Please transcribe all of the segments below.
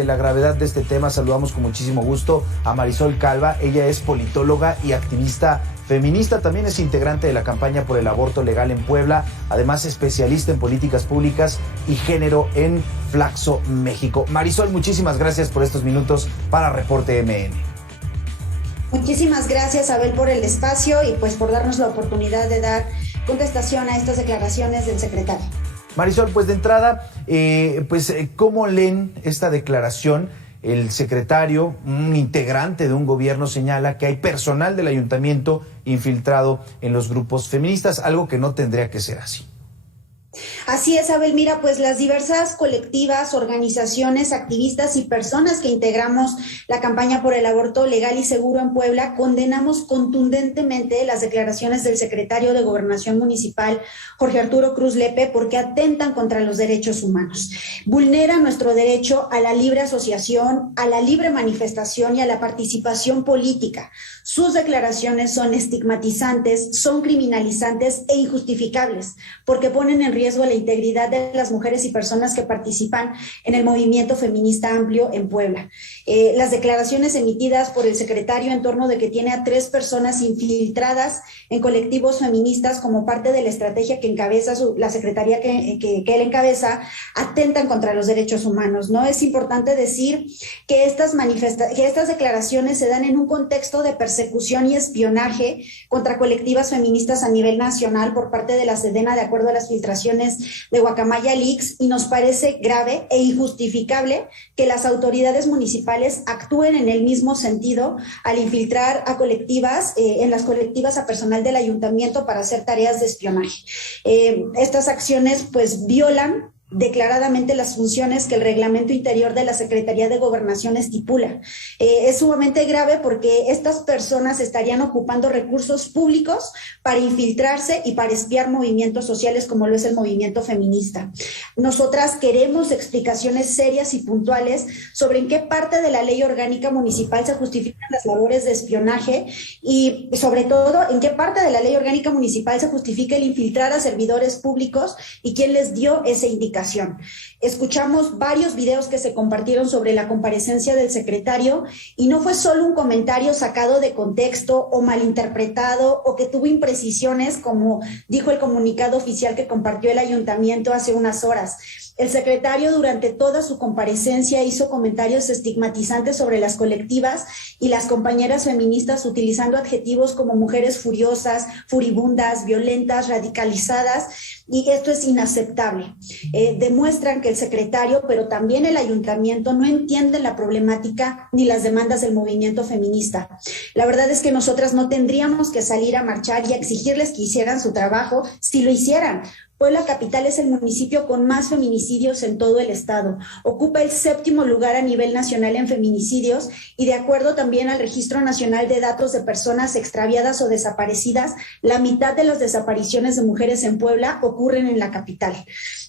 De la gravedad de este tema, saludamos con muchísimo gusto a Marisol Calva. Ella es politóloga y activista feminista, también es integrante de la campaña por el aborto legal en Puebla, además especialista en políticas públicas y género en Flaxo, México. Marisol, muchísimas gracias por estos minutos para Reporte MN. Muchísimas gracias, Abel, por el espacio y pues por darnos la oportunidad de dar contestación a estas declaraciones del secretario. Marisol, pues de entrada, ¿cómo leen esta declaración? El secretario, un integrante de un gobierno, señala que hay personal del ayuntamiento infiltrado en los grupos feministas, algo que no tendría que ser así. Así es, Abel. Mira, pues las diversas colectivas, organizaciones, activistas y personas que integramos la campaña por el aborto legal y seguro en Puebla condenamos contundentemente las declaraciones del secretario de Gobernación Municipal, Jorge Arturo Cruz Lepe, porque atentan contra los derechos humanos. Vulneran nuestro derecho a la libre asociación, a la libre manifestación y a la participación política. Sus declaraciones son estigmatizantes, son criminalizantes e injustificables, porque ponen en riesgo la integridad de las mujeres y personas que participan en el movimiento feminista amplio en Puebla. Las declaraciones emitidas por el secretario en torno de que tiene a 3 personas infiltradas en colectivos feministas como parte de la estrategia que encabeza la secretaría que él encabeza, atentan contra los derechos humanos, ¿no? Es importante decir que estas declaraciones se dan en un contexto de persecución y espionaje contra colectivas feministas a nivel nacional por parte de la Sedena, de acuerdo a las filtraciones de Guacamaya Leaks, y nos parece grave e injustificable que las autoridades municipales actúen en el mismo sentido al infiltrar a colectivas, en las colectivas a personal del ayuntamiento para hacer tareas de espionaje. Estas acciones pues violan declaradamente las funciones que el reglamento interior de la Secretaría de Gobernación estipula. Es sumamente grave porque estas personas estarían ocupando recursos públicos para infiltrarse y para espiar movimientos sociales como lo es el movimiento feminista. Nosotras queremos explicaciones serias y puntuales sobre en qué parte de la ley orgánica municipal se justifican las labores de espionaje y sobre todo en qué parte de la ley orgánica municipal se justifica el infiltrar a servidores públicos y quién les dio esa indicación. Escuchamos varios videos que se compartieron sobre la comparecencia del secretario y no fue solo un comentario sacado de contexto o malinterpretado o que tuvo imprecisiones, como dijo el comunicado oficial que compartió el ayuntamiento hace unas horas. El secretario durante toda su comparecencia hizo comentarios estigmatizantes sobre las colectivas y las compañeras feministas utilizando adjetivos como mujeres furiosas, furibundas, violentas, radicalizadas, y esto es inaceptable. Demuestran que el secretario, pero también el ayuntamiento, no entienden la problemática ni las demandas del movimiento feminista. La verdad es que nosotras no tendríamos que salir a marchar y a exigirles que hicieran su trabajo si lo hicieran. Puebla Capital es el municipio con más feminicidios en todo el estado. Ocupa el 7º lugar a nivel nacional en feminicidios y de acuerdo también al Registro Nacional de Datos de Personas Extraviadas o Desaparecidas, la mitad de las desapariciones de mujeres en Puebla ocurren en la capital.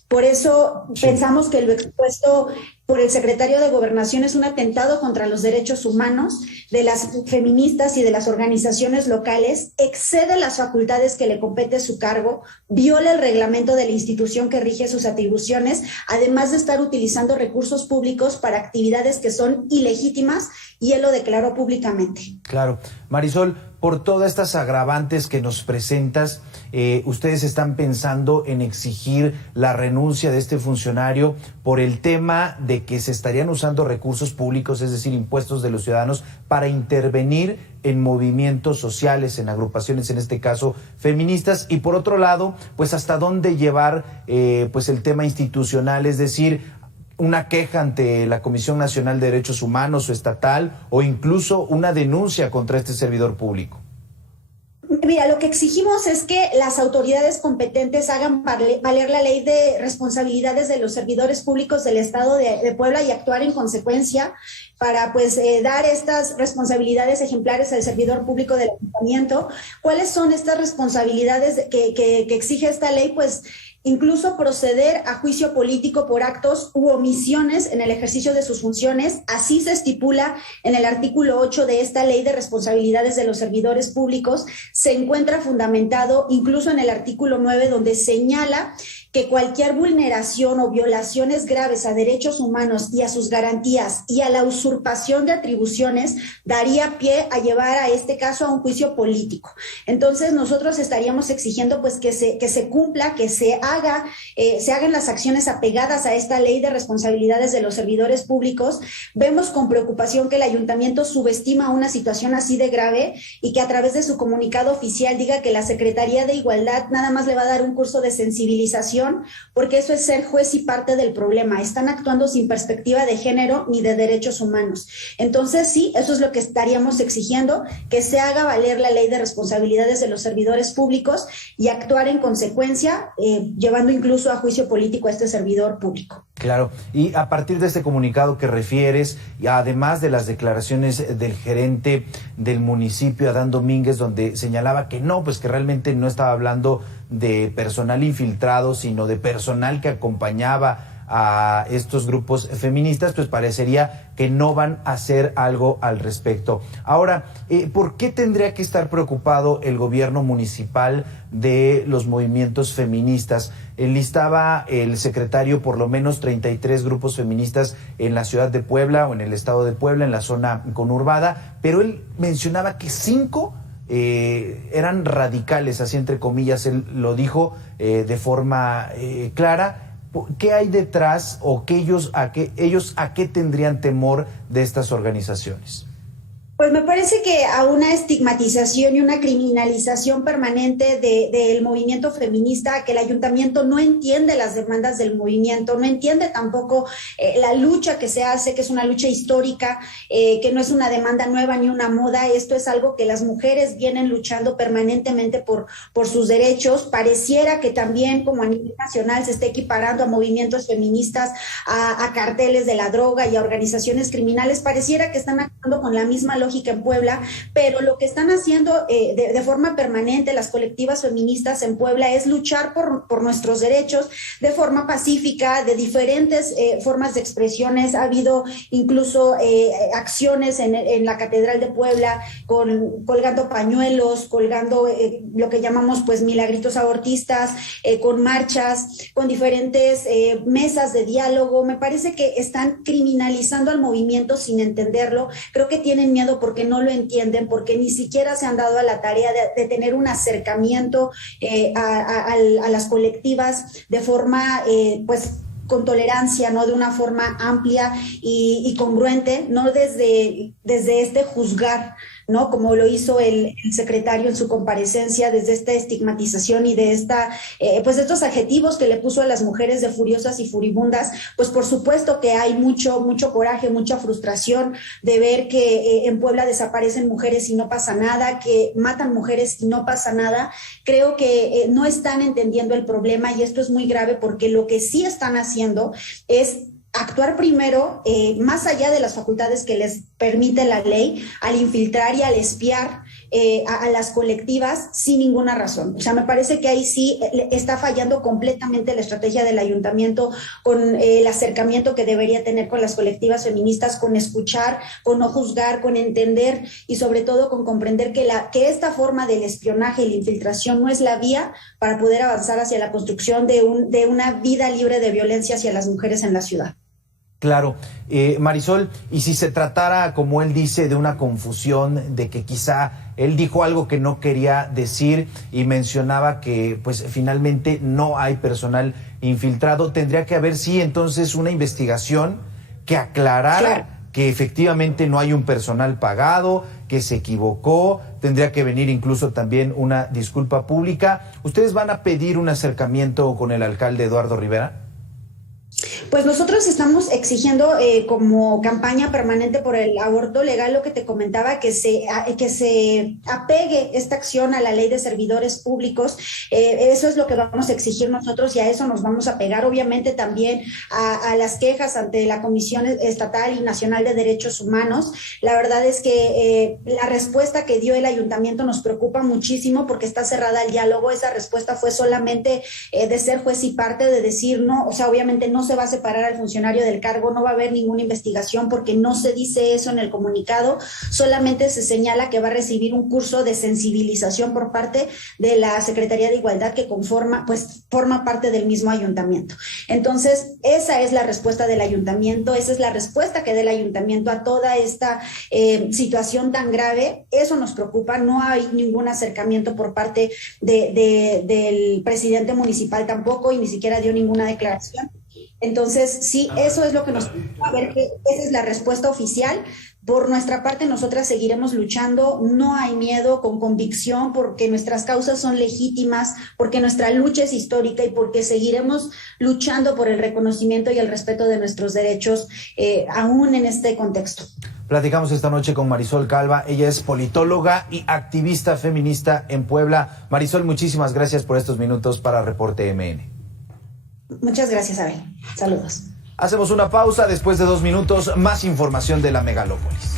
Por eso pensamos que lo expuesto por el secretario de Gobernación es un atentado contra los derechos humanos de las feministas y de las organizaciones locales, excede las facultades que le compete su cargo, viola el reglamento de la institución que rige sus atribuciones, además de estar utilizando recursos públicos para actividades que son ilegítimas, y él lo declaró públicamente. Claro. Marisol, por todas estas agravantes que nos presentas, ustedes están pensando en exigir la renuncia de este funcionario por el tema de que se estarían usando recursos públicos, es decir, impuestos de los ciudadanos, para intervenir en movimientos sociales, en agrupaciones, en este caso feministas, y por otro lado, pues hasta dónde llevar pues el tema institucional, es decir, una queja ante la Comisión Nacional de Derechos Humanos o estatal, o incluso una denuncia contra este servidor público. Mira, lo que exigimos es que las autoridades competentes hagan valer la ley de responsabilidades de los servidores públicos del Estado de Puebla y actuar en consecuencia para dar estas responsabilidades ejemplares al servidor público del ayuntamiento. ¿Cuáles son estas responsabilidades que exige esta ley? Pues incluso proceder a juicio político por actos u omisiones en el ejercicio de sus funciones. Así se estipula en el artículo 8 de esta ley de responsabilidades de los servidores públicos. Se encuentra fundamentado incluso en el artículo 9, donde señala que cualquier vulneración o violaciones graves a derechos humanos y a sus garantías y a la usurpación de atribuciones daría pie a llevar a este caso a un juicio político. Entonces nosotros estaríamos exigiendo pues que se cumpla, que se hagan las acciones apegadas a esta ley de responsabilidades de los servidores públicos. Vemos con preocupación que el ayuntamiento subestima una situación así de grave y que a través de su comunicado oficial diga que la Secretaría de Igualdad nada más le va a dar un curso de sensibilización, porque eso es ser juez y parte del problema. Están actuando sin perspectiva de género ni de derechos humanos. Entonces sí, eso es lo que estaríamos exigiendo, que se haga valer la ley de responsabilidades de los servidores públicos y actuar en consecuencia, llevando incluso a juicio político a este servidor público. Claro, y a partir de este comunicado que refieres, y además de las declaraciones del gerente del municipio, Adán Domínguez, donde señalaba que no, pues que realmente no estaba hablando de personal infiltrado, sino de personal que acompañaba a estos grupos feministas, pues parecería que no van a hacer algo al respecto. Ahora, ¿por qué tendría que estar preocupado el gobierno municipal de los movimientos feministas? Enlistaba el secretario por lo menos 33 grupos feministas en la ciudad de Puebla o en el estado de Puebla, en la zona conurbada, pero él mencionaba que 5 eran radicales, así entre comillas, él lo dijo de forma clara. ¿Qué hay detrás o ellos a qué tendrían temor de estas organizaciones? Pues me parece que a una estigmatización y una criminalización permanente del movimiento feminista, que el ayuntamiento no entiende las demandas del movimiento, no entiende tampoco la lucha que se hace, que es una lucha histórica, que no es una demanda nueva ni una moda. Esto es algo que las mujeres vienen luchando permanentemente por sus derechos. Pareciera que también, como a nivel nacional, se está equiparando a movimientos feministas, a carteles de la droga y a organizaciones criminales. Pareciera que están actuando con la misma lógica en Puebla, pero lo que están haciendo de forma permanente las colectivas feministas en Puebla es luchar por nuestros derechos de forma pacífica, de diferentes formas de expresiones. Ha habido incluso acciones en la Catedral de Puebla, colgando pañuelos, colgando lo que llamamos pues milagritos abortistas, con marchas, con diferentes mesas de diálogo. Me parece que están criminalizando al movimiento sin entenderlo. Creo que tienen miedo porque no lo entienden, porque ni siquiera se han dado a la tarea de tener un acercamiento a las colectivas de forma, pues, con tolerancia, no de una forma amplia y congruente, no desde este juzgar, ¿no? Como lo hizo el secretario en su comparecencia, desde esta estigmatización y de pues estos adjetivos que le puso a las mujeres de furiosas y furibundas. Pues por supuesto que hay mucho coraje, mucha frustración de ver que en Puebla desaparecen mujeres y no pasa nada, que matan mujeres y no pasa nada. Creo que no están entendiendo el problema y esto es muy grave, porque lo que sí están haciendo es actuar primero, más allá de las facultades que les permite la ley, al infiltrar y al espiar a las colectivas sin ninguna razón. O sea, me parece que ahí sí está fallando completamente la estrategia del ayuntamiento con el acercamiento que debería tener con las colectivas feministas, con escuchar, con no juzgar, con entender y sobre todo con comprender que esta forma del espionaje y la infiltración no es la vía para poder avanzar hacia la construcción de una vida libre de violencia hacia las mujeres en la ciudad. Claro. Marisol, y si se tratara, como él dice, de una confusión, de que quizá él dijo algo que no quería decir y mencionaba que pues finalmente no hay personal infiltrado, tendría que haber sí entonces una investigación que aclarara que efectivamente no hay un personal pagado, que se equivocó, tendría que venir incluso también una disculpa pública. ¿Ustedes van a pedir un acercamiento con el alcalde Eduardo Rivera? Pues nosotros estamos exigiendo como campaña permanente por el aborto legal, lo que te comentaba, que se apegue esta acción a la ley de servidores públicos. Eso es lo que vamos a exigir nosotros y a eso nos vamos a pegar. Obviamente también a las quejas ante la Comisión Estatal y Nacional de Derechos Humanos. La verdad es que la respuesta que dio el ayuntamiento nos preocupa muchísimo porque está cerrada el diálogo. Esa respuesta fue solamente de ser juez y parte, de decir no, o sea, obviamente no se va a aceptar separar al funcionario del cargo, no va a haber ninguna investigación porque no se dice eso en el comunicado, solamente se señala que va a recibir un curso de sensibilización por parte de la Secretaría de Igualdad que forma parte del mismo ayuntamiento. Entonces, esa es la respuesta del ayuntamiento, esa es la respuesta que dé el ayuntamiento a toda esta situación tan grave. Eso nos preocupa, no hay ningún acercamiento por parte del presidente municipal tampoco y ni siquiera dio ninguna declaración. Entonces, sí, eso es lo que nos preocupa, a ver que esa es la respuesta oficial. Por nuestra parte, nosotras seguiremos luchando, no hay miedo, con convicción, porque nuestras causas son legítimas, porque nuestra lucha es histórica y porque seguiremos luchando por el reconocimiento y el respeto de nuestros derechos, aún en este contexto. Platicamos esta noche con Marisol Calva, ella es politóloga y activista feminista en Puebla. Marisol, muchísimas gracias por estos minutos para Reporte MN. Muchas gracias, Abel. Saludos. Hacemos una pausa, después de 2 minutos, más información de la megalópolis.